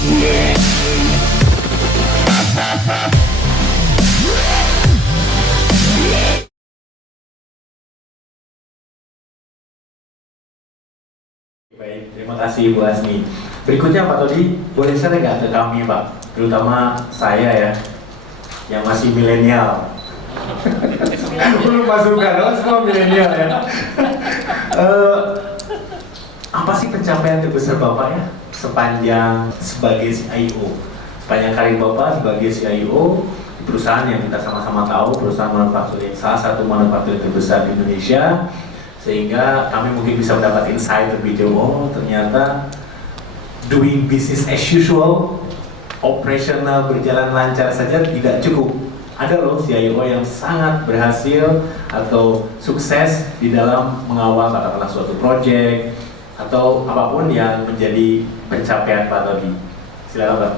Baik, terima kasih Bu Asmi. Berikutnya Pak Todi, boleh share nggak ke kami Pak, terutama saya ya, yang masih milenial. Belum masukkan, semua milenial ya. Apa sih pencapaian terbesar Bapak ya sepanjang sebagai CIO? Sepanjang karir Bapak sebagai CIO di perusahaan yang kita sama-sama tahu, perusahaan manufaktur, salah satu manufaktur terbesar di Indonesia, sehingga kami mungkin bisa mendapat insight lebih jauh. Oh, ternyata doing business as usual, operasional berjalan lancar saja tidak cukup. Ada loh CIO yang sangat berhasil atau sukses di dalam mengawal katakanlah suatu project atau apapun yang menjadi pencapaian Pak Todi. Silakan Pak.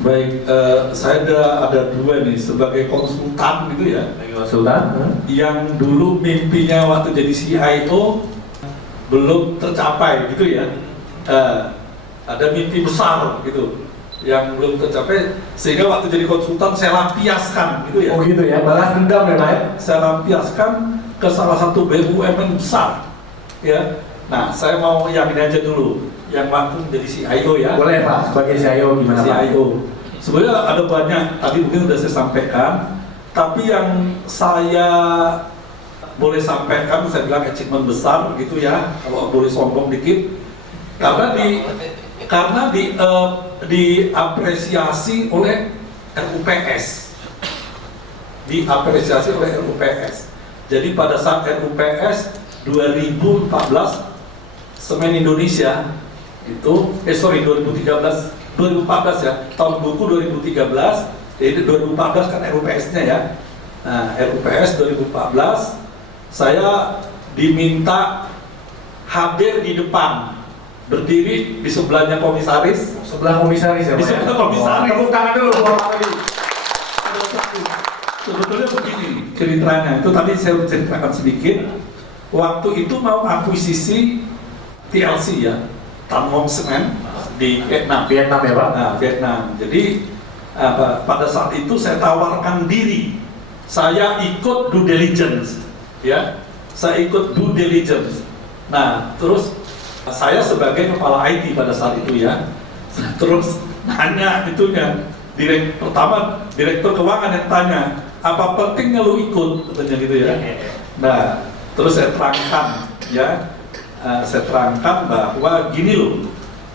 Baik, saya ada dua nih sebagai konsultan gitu ya. Konsultan? Yang dulu mimpinya waktu jadi CIO belum tercapai gitu ya. Ada mimpi besar gitu yang belum tercapai, sehingga waktu jadi konsultan saya lampiaskan gitu ya. Oh gitu ya, balas dendam ya Pak ya? Saya lampiaskan ke salah satu BUMN besar ya. Nah, saya mau yang ini aja dulu, yang waktu menjadi CIO ya. Boleh Pak, sebagai CIO gimana Pak? CIO. Sebenarnya ada banyak, tadi mungkin sudah saya sampaikan, tapi yang saya boleh sampaikan, saya bilang achievement besar gitu ya, kalau boleh sombong dikit, karena diapresiasi oleh RUPS, Jadi pada saat RUPS 2014 Semen Indonesia itu, 2014 ya, tahun buku 2013, jadi 2014 kan RUPS-nya ya. Nah, RUPS 2014 saya diminta hadir di depan, berdiri di sebelahnya komisaris. Sebelah komisaris ya Pak? Di sebelah komisaris. Tepuk tangan dulu Pak Todi. Sebetulnya begini ceritanya, itu tadi saya ceritakan sedikit. Waktu itu mau akuisisi TLC ya, Tan Long Cement di Vietnam. Vietnam ya Pak? Nah, Vietnam. Jadi pada saat itu saya tawarkan diri, saya ikut due diligence, ya, saya ikut due diligence. Nah, terus saya sebagai kepala IT pada saat itu ya, terus nanya itunya, pertama direktur keuangan yang tanya, apa pentingnya lu ikut, katanya gitu ya. Nah, terus saya terangkan, ya, saya terangkan bahwa gini loh,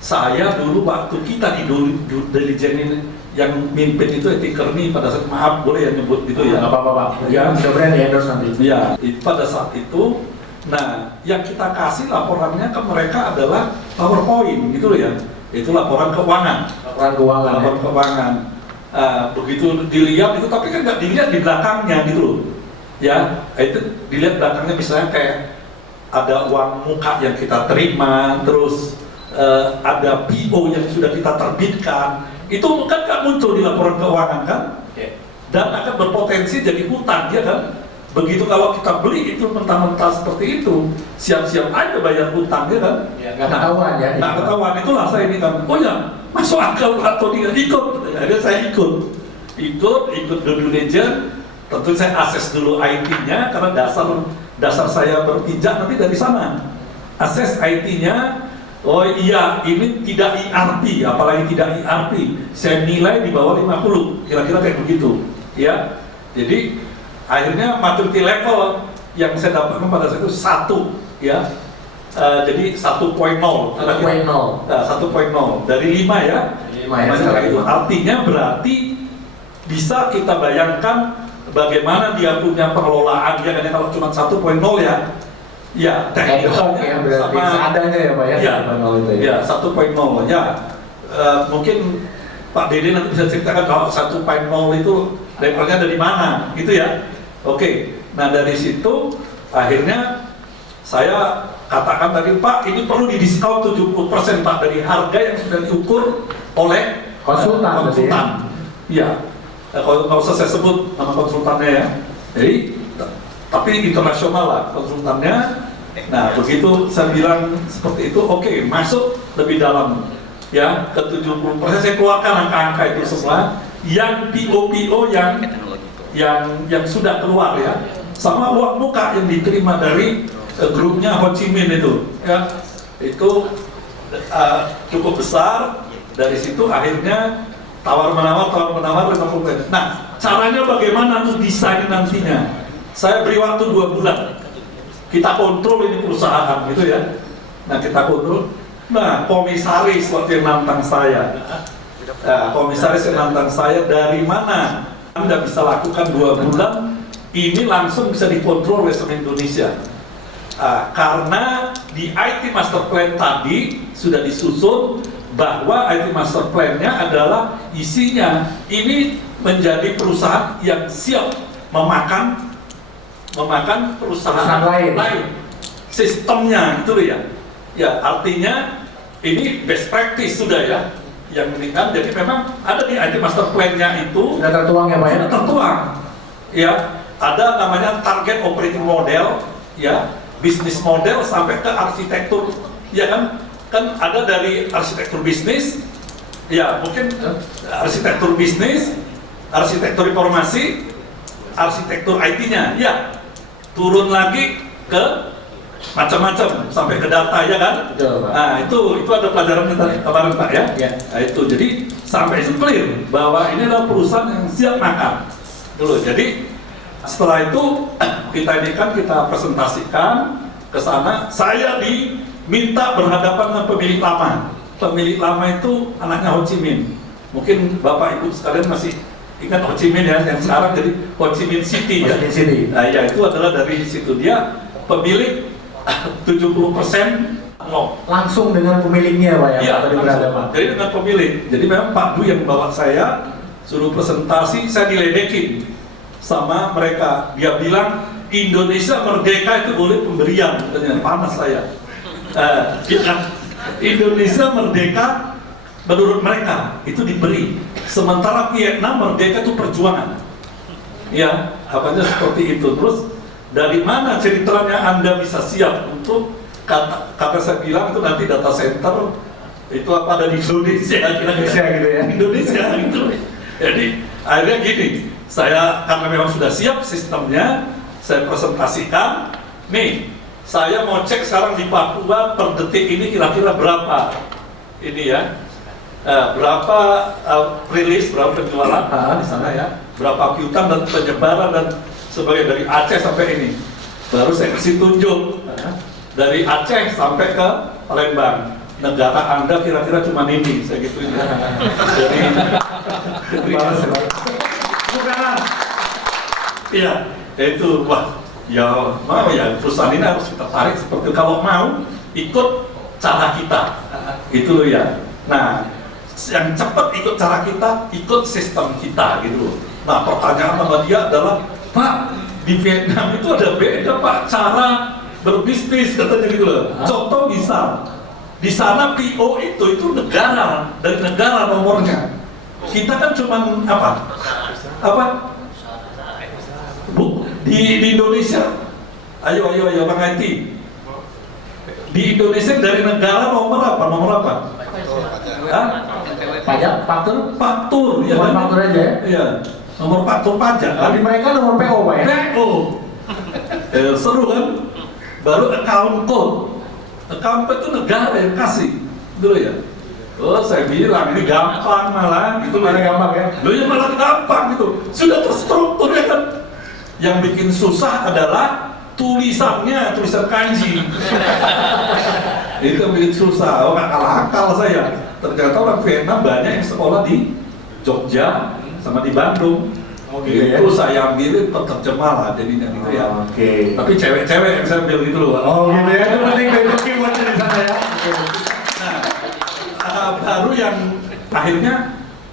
saya dulu waktu kita di due diligence yang mimpin itu Eti Kerni pada saat, maaf boleh ya nyebut gitu ya? Nggak apa-apa Pak, ya sudah brand ya endorse nanti. Ya, pada saat itu, nah yang kita kasih laporannya ke mereka adalah PowerPoint gitu loh ya, itu laporan keuangan. Laporan keuangan. Begitu dilihat itu, tapi kan nggak dilihat di belakangnya gitu loh. Ya, itu dilihat belakangnya misalnya kayak ada uang muka yang kita terima, terus ada PO yang sudah kita terbitkan, itu kan nggak muncul di laporan keuangan kan, dan akan berpotensi jadi hutang ya kan. Begitu kalau kita beli itu mentah-mentah seperti itu, siap-siap aja bayar hutang ya kan. Nggak ketahuan ya. Nggak ketahuan, itulah saya ini kan, oh ya masuk akal atau tidak ikut, jadi saya ikut due diligence. Tentu saya akses dulu IT-nya karena dasar saya berpijak nanti dari sana. Akses IT-nya, oh iya ini tidak ERP, apalagi tidak ERP. Saya nilai di bawah 50, kira-kira kayak begitu. Ya, jadi akhirnya maturity level yang saya dapatkan pada saat itu 1, ya. Jadi 1.0. 1.0 dari 5 ya. 5 ya. Itu artinya berarti bisa kita bayangkan bagaimana dia punya pengelolaan, dia kan kalau cuma 1.0 ya, ya teknikal ya, sama seadanya ya Pak ya, ya, 1.0 itu ya. Ya 1.0 ya, mungkin Pak Dede nanti bisa ceritakan kalau 1.0 itu levelnya dari mana, gitu ya. Oke, nah dari situ akhirnya saya katakan tadi, Pak ini perlu didiskon 70% Pak dari harga yang sudah diukur oleh konsultan. Iya. Kalau usah saya sebut nama konsultannya ya, jadi tapi internasional lah konsultannya. Nah begitu saya bilang seperti itu, oke, masuk lebih dalam. ya ke 70%, saya keluarkan angka-angka itu semua. Yang PO yang sudah keluar ya, sama uang muka yang diterima dari grupnya Ho Chi Minh itu, ya itu cukup besar. Dari situ akhirnya tawar menawar 50%. Nah, caranya bagaimana untuk desain nantinya? Saya beri waktu 2 bulan. Kita kontrol ini perusahaan, gitu ya. Nah, kita kontrol. Nah, komisaris waktu yang nantang saya. Komisaris yang nantang saya, dari mana Anda bisa lakukan 2 bulan? Ini langsung bisa dikontrol oleh seluruh Indonesia. Karena di IT Master Plan tadi sudah disusun bahwa IT Master Plan-nya adalah isinya ini menjadi perusahaan yang siap memakan perusahaan lain. Sistemnya itu ya. Ya, artinya ini best practice sudah ya yang meningkat. Jadi memang ada di IT Master Plan-nya itu Sudah tertuang ya Pak ya? sudah tertuang. Ya, ada namanya target operating model, ya, bisnis model sampai ke arsitektur, ya kan ada dari arsitektur bisnis, ya mungkin arsitektur bisnis, arsitektur informasi, arsitektur IT-nya, ya turun lagi ke macam-macam sampai ke data, ya kan? Betul, Pak. Nah itu ada pelajaran tadi kemarin Pak ya. Ya. Nah, itu jadi sampai itu clear bahwa ini adalah perusahaan yang siap makan dulu. Jadi setelah itu kita presentasikan ke sana. Saya diminta berhadapan dengan pemilik lama. Pemilik lama itu anaknya Ho Chi Minh. Mungkin Bapak Ibu sekalian masih ingat Ho Chi Minh ya, yang sekarang jadi Ho Chi Minh City ya. Ho Chi Minh City. Nah, ya itu adalah dari situ dia pemilik 70% Langsung dengan pemiliknya Pak ya? Iya, Atau berhadapan? jadi dengan pemilik. Jadi memang Pak Du yang bawa saya suruh presentasi, saya diledekin sama mereka. Dia bilang Indonesia merdeka itu boleh pemberian, katanya. Panas saya. Indonesia merdeka menurut mereka itu diberi, sementara Vietnam merdeka itu perjuangan. Ya, apanya seperti itu. Terus dari mana ceritanya Anda bisa siap untuk kata saya bilang itu nanti data center itu apa ada di Indonesia, Indonesia gitu ya? Indonesia gitu. Jadi akhirnya gini, saya karena memang sudah siap sistemnya, saya presentasikan. Nih, saya mau cek sekarang di Papua per detik ini kira-kira berapa ini ya, berapa rilis, berapa penjualan di sana ya, berapa piutang dan penyebaran dan sebagai dari Aceh sampai ini. Baru saya kasih tunjuk dari Aceh sampai ke Palembang. Negara Anda kira-kira cuma ini, saya gituin. Dari bukan. Iya, itu wah, ya mau ya perusahaan ini harus kita tarik seperti kalau mau ikut cara kita, itu loh ya. Nah, yang cepat ikut cara kita, ikut sistem kita gitu. Nah, pertanyaan sama dia adalah, Pak, di Vietnam itu ada beda Pak cara berbisnis katanya gitu loh. Contoh misal, di sana PO itu negara, dari negara nomornya. Kita kan cuma apa? Bu, di Indonesia, ayo Bang IT. Di Indonesia dari negara nomor apa? Hah? Pajak, faktur? Faktur, ya. Nomor faktur aja ya? Iya, nomor faktur pajak. Tapi mereka nomor PO Pak ya? PO. Seru kan? Baru account code. Account code itu negara yang kasih. Dulu ya. Oh, saya bilang ini gampang malah gitu. Mana gampang ya? Loh ya malah gampang gitu. Sudah terstruktur ya kan. Yang bikin susah adalah tulisannya, tulisan kanji. Itu yang bikin susah. Oh, nggak kalah akal saya. Ternyata orang Vietnam banyak yang sekolah di Jogja sama di Bandung. Oh, gitu ya? Itu saya ambilin penerjemah lah jadinya gitu ya. Oke. Tapi cewek-cewek yang saya ambil gitu loh. Oh gitu ya, itu penting dari buat di sana ya. Nah, baru yang akhirnya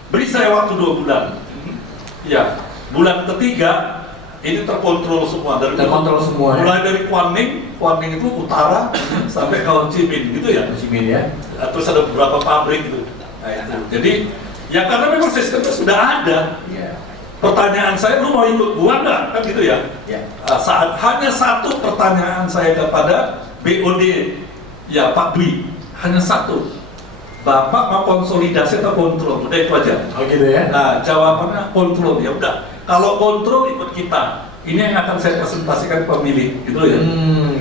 beri saya waktu 2 bulan. Ya, bulan ketiga ini terkontrol semua dari Terkontrol semua ya? mulai dari Kuanning itu utara sampai ke Ho Chi Minh gitu ya. Ho Chi Minh ya. Terus ada beberapa pabrik gitu. Nah, itu. Jadi ya karena memang sistemnya sudah ada. Iya. Pertanyaan saya, lu mau ikut gua nggak? Kan gitu ya. Ya. Saat hanya satu pertanyaan saya kepada BOD, ya Pak Dwi, hanya satu. Bapak mau konsolidasi atau kontrol? Udah itu aja. Oh gitu ya. Nah, jawabannya kontrol. Ya udah. Kalau kontrol ikut kita. Ini yang akan saya presentasikan pemilih, gitu ya.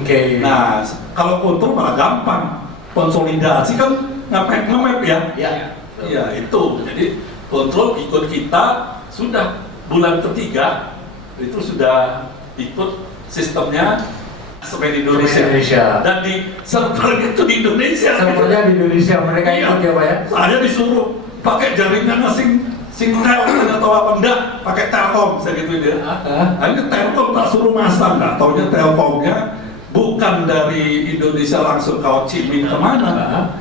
Oke. Nah, kalau kontrol malah gampang. Konsolidasi kan nge-map ya. Ya. Iya, itu. Jadi kontrol ikut kita, sudah bulan ketiga itu sudah ikut sistemnya seperti Indonesia. Dan di servernya itu di Indonesia. Servernya di Indonesia, mereka ikut ya Pak ya? Saya disuruh pakai jaringan Singtel atau apa enggak, pakai Telkom, saya gitu dia. Akhirnya Telkom tak suruh masang, nggak taunya Telkomnya bukan dari Indonesia langsung ke Ho Chi Minh kemana,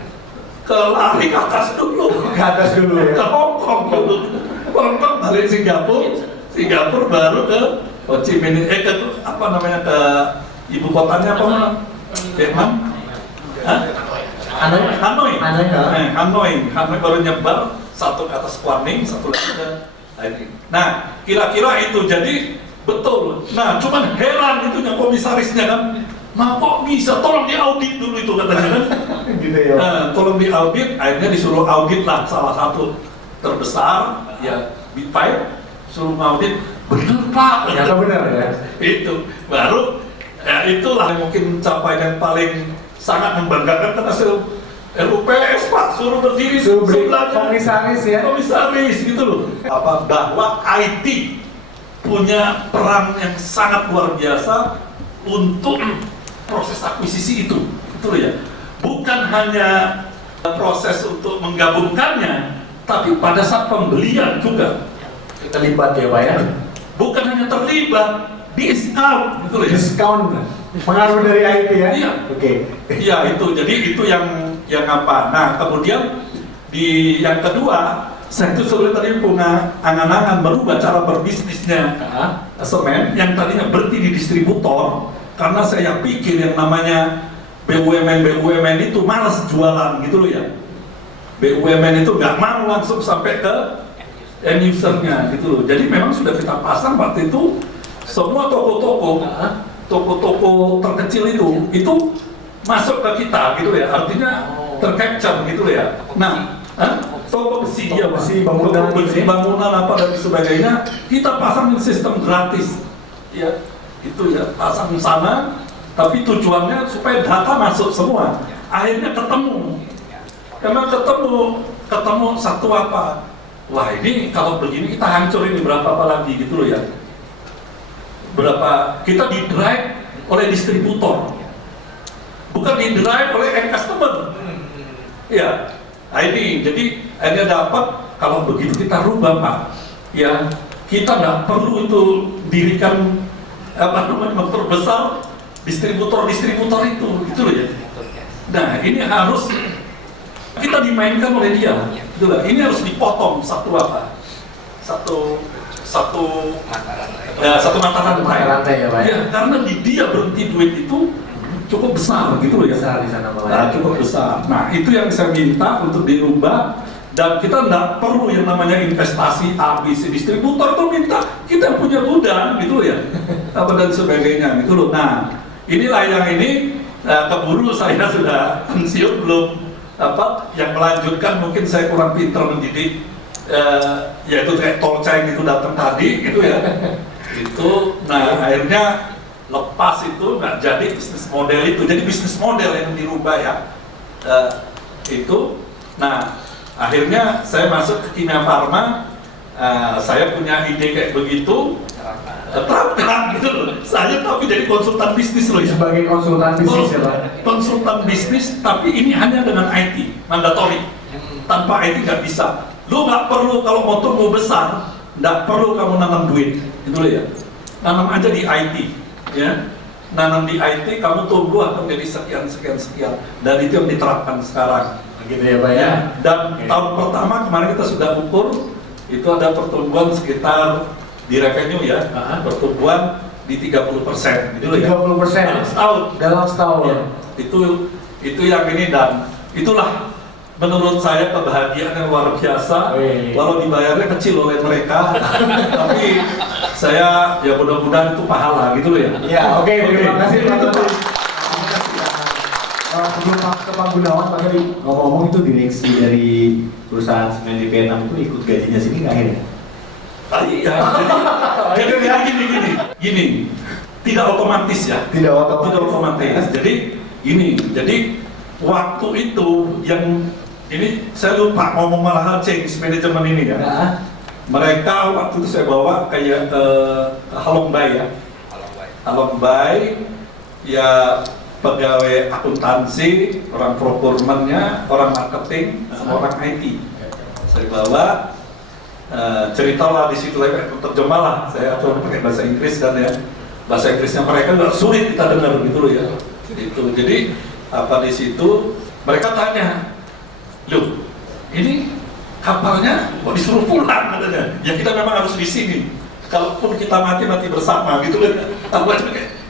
lari ke atas dulu, Ke atas dulu ya? ke Hong Kong dulu, Hong Kong dari Singapura baru ke Ho Chi Minh, ke apa namanya, ke ibu kotanya apa mana? Vietnam? Hah? Hanoi baru nyebar, satu ke atas Kuaning, satu lagi ke lain. Nah, kira-kira itu jadi betul. Nah, cuman heran itunya komisarisnya kan. Nah, kok bisa? Tolong diaudit dulu itu katanya kan. Gitu ya. Nah, tolong diaudit, akhirnya disuruh audit lah salah satu terbesar, ya Big Five, suruh audit. Bener Pak. Ternyata benar ya. Itu baru, ya itulah mungkin capaian paling sangat membanggakan karena RUPS Pak, suruh berdiri sebelahnya komisaris ya? Komisaris gitu loh. Bahwa IT punya peran yang sangat luar biasa untuk proses akuisisi itu loh ya. Bukan hanya proses untuk menggabungkannya, tapi pada saat pembelian juga Terlibat ya Pak ya? bukan hanya terlibat, discount gitu loh ya. Diskon, pengaruh dari IT ya? Iya. Oke. Iya itu, jadi itu yang apa. Nah kemudian di yang kedua, saya itu sebenarnya tadi punya angan-angan merubah cara berbisnisnya semen yang tadinya berhenti di distributor, karena saya pikir yang namanya BUMN itu malas jualan gitu loh ya. BUMN itu nggak mau langsung sampai ke end usernya gitu loh. Jadi memang sudah kita pasang waktu itu semua toko-toko terkecil itu masuk ke kita gitu ya, artinya tercapture gitu ya. Nah, toko besi dia, bangunan, bangunan apa dan sebagainya, kita pasang sistem gratis, ya itu ya pasang sana, tapi tujuannya supaya data masuk semua. Akhirnya ketemu satu apa? Wah ini kalau begini kita hancurin berapa lagi gitu loh ya. Berapa kita di drive oleh distributor, bukan di drive oleh end customer. Ya, nah ini jadi akhirnya dapat kalau begitu kita rubah Pak. Ya, kita nggak perlu itu dirikan apa namanya motor besar distributor itu, gitu loh ya. Nah ini harus kita dimainkan oleh dia, gitu lah. Ini harus dipotong satu mata rantai ya Pak ya? Ya, karena di dia berhenti duit itu cukup besar gitu loh ya. Besar di sana Pak. Nah, cukup besar. Nah, itu yang saya minta untuk dirubah, dan kita nggak perlu yang namanya investasi ABC distributor itu minta kita punya gudang gitu loh ya. Apa dan sebagainya gitu loh. Nah, inilah yang ini keburu saya sudah pensiun belum yang melanjutkan, mungkin saya kurang pintar mendidik, yaitu kayak Tolcai gitu datang tadi gitu ya. Itu, nah akhirnya lepas itu nggak jadi bisnis model itu, jadi bisnis model yang dirubah ya. Itu, nah akhirnya saya masuk ke Kimia Farma, saya punya ide kayak begitu, terapkan gitu loh. Saya tapi jadi konsultan bisnis loh ya. Sebagai konsultan bisnis ya Pak? Konsultan bisnis, tapi ini hanya dengan IT, mandatory. Tanpa IT nggak bisa. Lu nggak perlu, kalau motor mau besar, nggak perlu kamu nanam duit, gitu loh ya. Nanam aja di IT, ya. Nanam di IT, kamu tumbuh akan jadi sekian. Dan itu yang diterapkan sekarang. Gitu ya Pak ya? Dan tahun pertama kemarin kita sudah ukur, itu ada pertumbuhan sekitar di revenue ya, pertumbuhan di 30%, gitu loh ya. 30% dalam setahun. Ya, itu yang ini, dan itulah menurut saya kebahagiaan yang luar biasa. Walau dibayarnya kecil oleh mereka, tapi saya ya mudah-mudahan itu pahala gitu loh ya. Ya, oke, terima kasih Pak Tony. Sebelum ke Pak Gunawan, Pak tadi ngomong-ngomong itu direksi dari perusahaan semen di Vietnam itu ikut gajinya sini nggak akhirnya? Iya, jadi gini, tidak otomatis ya. Tidak otomatis. Tidak otomatis. Jadi gini, jadi waktu itu yang ini saya lupa ngomong malah change manajemen ini ya. Nah, Mereka waktu itu saya bawa kayak ke Halong Bay ya. Halong Bay, ya pegawai akuntansi, orang procurement-nya, orang marketing, sama orang IT. Saya bawa, ceritalah di situ, terjemah lah. Saya coba pakai bahasa Inggris kan ya. Bahasa Inggrisnya mereka nggak sulit kita dengar gitu loh ya. Jadi apa di situ mereka tanya, loh ini kapalnya kok disuruh pulang katanya? Ya kita memang harus di sini. Kalaupun kita mati bersama gitu kan.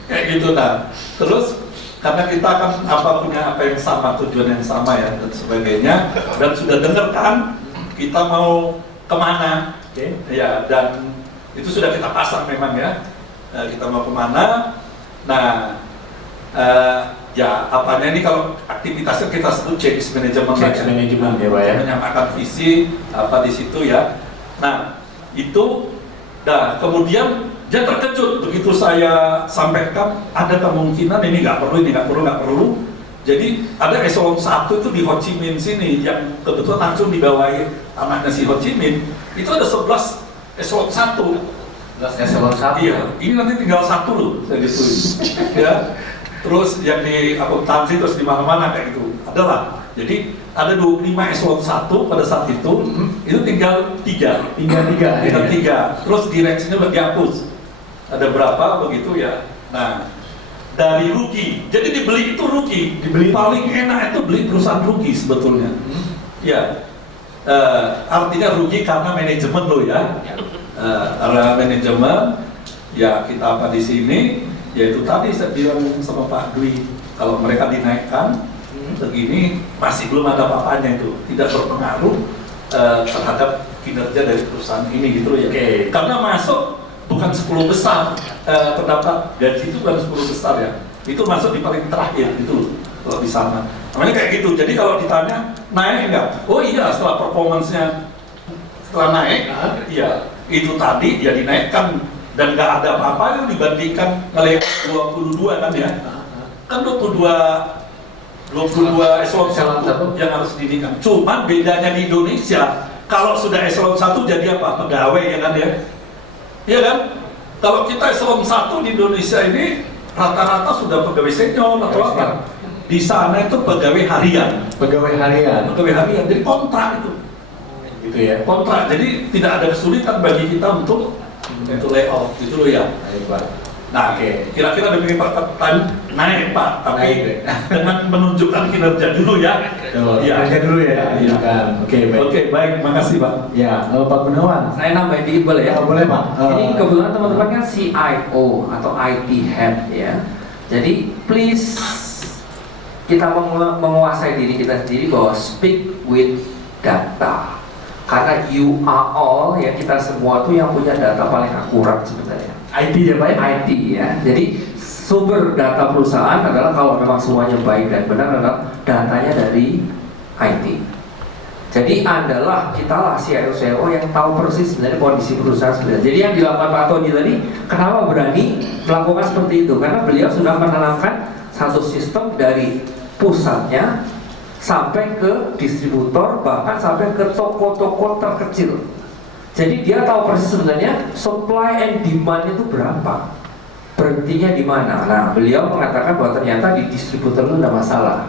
Kayak gitu nah. Terus karena kita kan punya apa yang sama, tujuan yang sama ya dan sebagainya, dan sudah dengar kan kita mau kemana, ya dan itu sudah kita pasang memang ya, kita mau kemana. Nah ya apanya ini kalau aktivitasnya kita sebut change management, ya Pak ya. Menyamakan visi apa di situ ya. Nah itu, nah kemudian dia terkejut begitu saya sampaikan ada kemungkinan ini nggak perlu. Jadi ada eselon 1 itu di Ho Chi Minh sini yang kebetulan langsung dibawahi anaknya si Ho Chi Minh. Itu ada 11 eselon 1. Eselon 1. Iya, ini nanti tinggal 1 loh saya ditulis. Ya. Terus yang di akuntansi terus di mana-mana kayak gitu. Adalah. Jadi ada 25 eselon 1 pada saat itu tinggal 3. Tinggal 3. Terus direksinya udah dihapus. Ada berapa begitu ya. Nah, dari rugi. Jadi dibeli itu rugi. Paling enak itu beli perusahaan rugi sebetulnya. Ya. Artinya rugi karena manajemen lo ya. Karena manajemen ya kita apa di sini yaitu tadi saya bilang sama Pak Dwi, kalau mereka dinaikkan begini masih belum ada apa-apanya itu, tidak berpengaruh terhadap kinerja dari perusahaan ini gitu ya. Karena masuk bukan 10 besar, pendapat gaji itu bukan 10 besar ya, itu masuk di paling terakhir gitu kalau di sana. Namanya kayak gitu. Jadi kalau ditanya naik enggak? Oh iya, setelah performance-nya setelah naik, iya itu tadi ya dinaikkan dan nggak ada apa-apa dibandingkan ngelihat 22 kan ya. Kan 22 eselon 1 yang harus dinaikkan. Cuman bedanya di Indonesia, kalau sudah eselon 1 jadi apa? Pegawai ya kan ya. Iya kan? Kalau kita eselon 1 di Indonesia ini rata-rata sudah pegawai senior atau apa? Di sana itu pegawai harian. Pegawai harian, jadi kontrak itu. Gitu ya. Kontrak, jadi tidak ada kesulitan bagi kita untuk layoff gitu loh ya. Nah, kira-kira demi perkataan naik Pak, tapi dengan menunjukkan kinerja dulu ya. Kinerja dulu ya. Oke, baik, makasih Pak. Ya, Pak Gunawan. Saya nambahin dikit boleh ya? Boleh Pak. Ini kebetulan teman-teman kan CIO atau IT head ya. Jadi please kita menguasai diri kita sendiri bahwa speak with data. Karena you are all ya, kita semua tuh yang punya data paling akurat sebenarnya. IT ya Pak ya? IT ya. Jadi sumber data perusahaan adalah kalau memang semuanya baik dan benar adalah datanya dari IT. Jadi adalah kita lah CIO yang tahu persis sebenarnya kondisi perusahaan sebenarnya. Jadi yang dilakukan Pak Tony tadi, kenapa berani melakukan seperti itu? Karena beliau sudah menanamkan satu sistem dari pusatnya sampai ke distributor, bahkan sampai ke toko-toko terkecil. Jadi dia tahu persis sebenarnya supply and demand itu berapa, berhentinya di mana. Nah, beliau mengatakan bahwa ternyata di distributor itu ada masalah.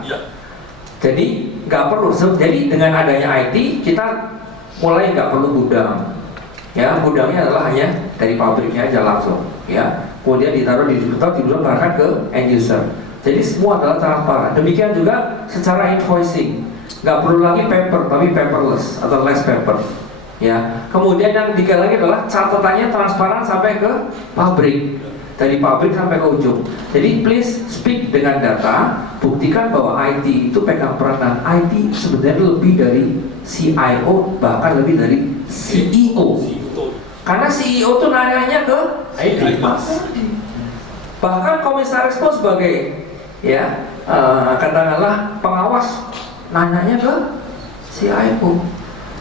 Jadi nggak perlu. Jadi dengan adanya IT kita mulai nggak perlu gudang. Ya, gudangnya adalah hanya dari pabriknya aja langsung. Ya, kemudian ditaruh di distributor bahkan ke end user. Jadi semua adalah transparan. Demikian juga secara invoicing, nggak perlu lagi paper tapi paperless atau less paper. Ya, kemudian yang tiga lagi adalah catatannya transparan sampai ke pabrik, dari pabrik sampai ke ujung. Jadi please speak dengan data, buktikan bahwa IT itu pegang peranan. IT sebenarnya lebih dari CIO, bahkan lebih dari CEO. Karena CEO tuh nanyanya ke IT. Bahkan komisaris pun sebagai ya katakanlah pengawas nanyanya ke CIO.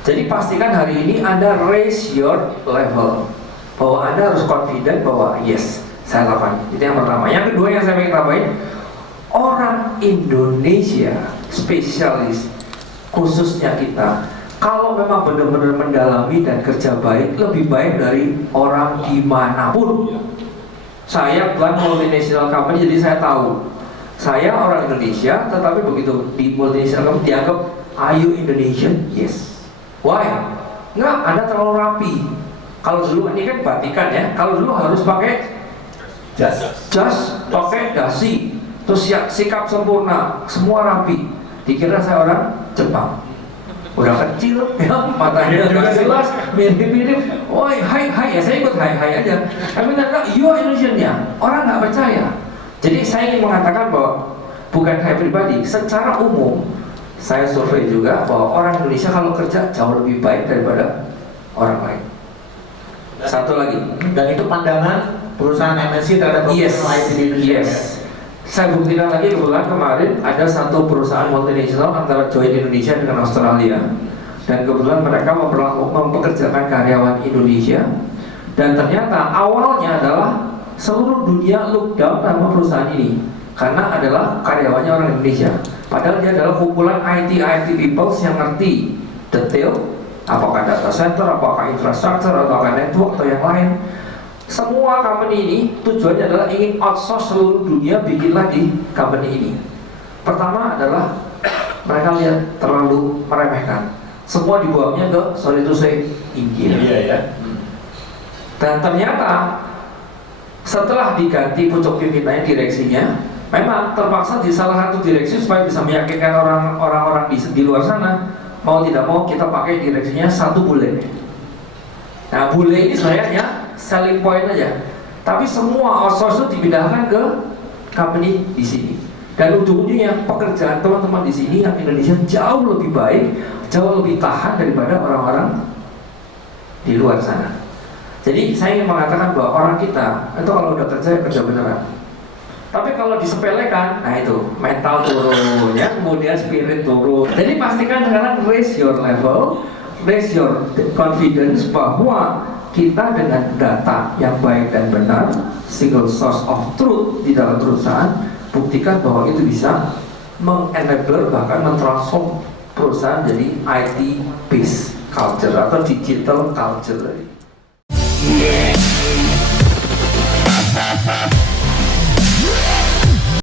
Jadi pastikan hari ini Anda raise your level, bahwa Anda harus confident bahwa yes, saya lakukan. Itu yang pertama. Yang kedua yang saya ingin tambahin, orang Indonesia spesialis, khususnya kita, kalau memang benar-benar mendalami dan kerja baik, lebih baik dari orang dimanapun. Saya bukan multinational company, jadi saya tahu. Saya orang Indonesia, tetapi begitu di multinational company dianggap, are you Indonesian? Yes. Why? Enggak, Anda terlalu rapi. Kalau dulu ini kan batikan ya, kalau dulu harus pakai jas, pakai dasi, terus sikap sempurna, semua rapi. Dikira saya orang Jepang. Udah kecil, ya, matanya nggak jelas, mirip-mirip. Oh, hai, ya saya ikut hai aja. Tapi ternyata, you are Indonesian ya. Orang nggak percaya. Jadi saya ingin mengatakan bahwa bukan hai pribadi, secara umum saya survei juga bahwa orang Indonesia kalau kerja jauh lebih baik daripada orang lain. Satu lagi, Dan itu pandangan perusahaan MNC terhadap profesional IT di Indonesia. yes. Saya buktikan lagi, kebetulan kemarin ada satu perusahaan multinasional antara Joint Indonesia dengan Australia, dan kebetulan mereka mempekerjakan karyawan Indonesia, dan ternyata awalnya adalah seluruh dunia look down sama perusahaan ini karena adalah karyawannya orang Indonesia, padahal dia adalah kumpulan IT people yang ngerti detail, apakah data center, apakah infrastruktur, apakah network atau yang lain. Semua company ini tujuannya adalah ingin outsource seluruh dunia, bikinlah di company ini. Pertama adalah mereka lihat terlalu meremehkan, semua dibuangnya ke sorry to say India. Iya ya. Dan ternyata setelah diganti pucuk pimpinannya, direksinya, memang terpaksa di salah satu direksi supaya bisa meyakinkan orang-orang di luar sana, mau tidak mau kita pakai direksinya satu bule. Nah, bule ini sebenarnya selling point aja, tapi semua outsource itu dipindahkan ke company di sini, dan ujung-ujungnya pekerjaan teman-teman di sini yang Indonesia jauh lebih baik, jauh lebih tahan daripada orang-orang di luar sana. Jadi saya ingin mengatakan bahwa orang kita itu kalau udah kerja beneran. Tapi kalau disepelekan, nah itu mental turun, ya, kemudian spirit turun. Jadi pastikan sekarang raise your level, raise your confidence bahwa kita dengan data yang baik dan benar, single source of truth di dalam perusahaan, buktikan bahwa itu bisa mengenabler, bahkan mentransform perusahaan jadi IT based culture atau digital culture.